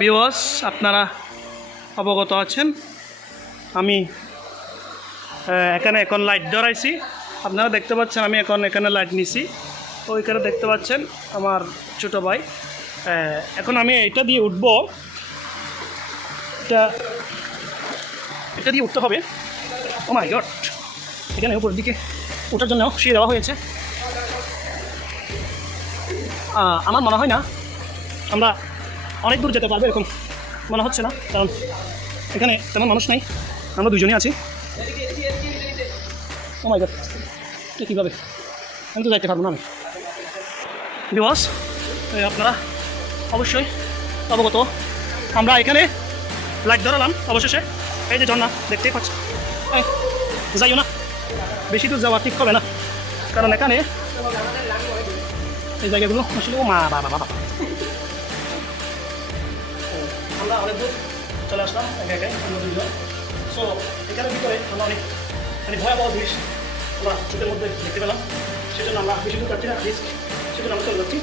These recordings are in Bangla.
ভিউয়ার্স, আপনারা অবগত আছেন আমি এখানে এখন লাইট ধরাইছি। আপনারা দেখতে পাচ্ছেন আমি এখন এখানে লাইট নিছি। ওইখানে দেখতে পাচ্ছেন আমার ছোট ভাই। এখন আমি এটা দিয়ে উঠব, এটা দিয়ে উঠতে হবে। ও মাই গড, এখানে উপর দিকে ওঠার জন্য সিঁড়ি দেওয়া হয়েছে। আমার মনে হয় না আমরা অনেক দূর যেতে পারবো, এরকম মনে হচ্ছে না, কারণ এখানে তেমন মানুষ নাই, আমরা দুজনেই আছি। ও মাই গড, কীভাবে আমি তো যাইতে পারবো না। আমি ভিউয়ার্স, আপনারা অবশ্যই অবগত, আমরা এখানে লাইট ধরালাম অবশেষে। এই যে ঝর্ণা দেখতেই পাচ্ছি, যাইও না, বেশি দূর যাওয়া ঠিক হবে না, কারণ এখানে এই জায়গাগুলো আসলে ও মা বাবা বাবা আমরা অনেক দূর চলে আসলাম একে একে আমরা দুজন। সো এখানের ভিতরে আমরা অনেক ভয়াবহ জিনিস আমরা চোখের মধ্যে দেখতে পেলাম। সেজন্য আমরা বেশি দূর যাচ্ছি না, রিস্ক, সেজন্য আমরা চলে যাচ্ছি।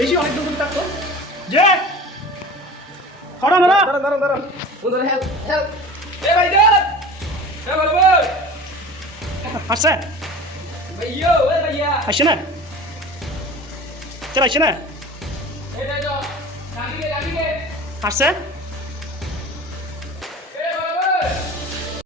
বেশি অনেক দূর থাকতো যে দাঁড়ান আসছে আসছে না, চল আসছে না, আসছে।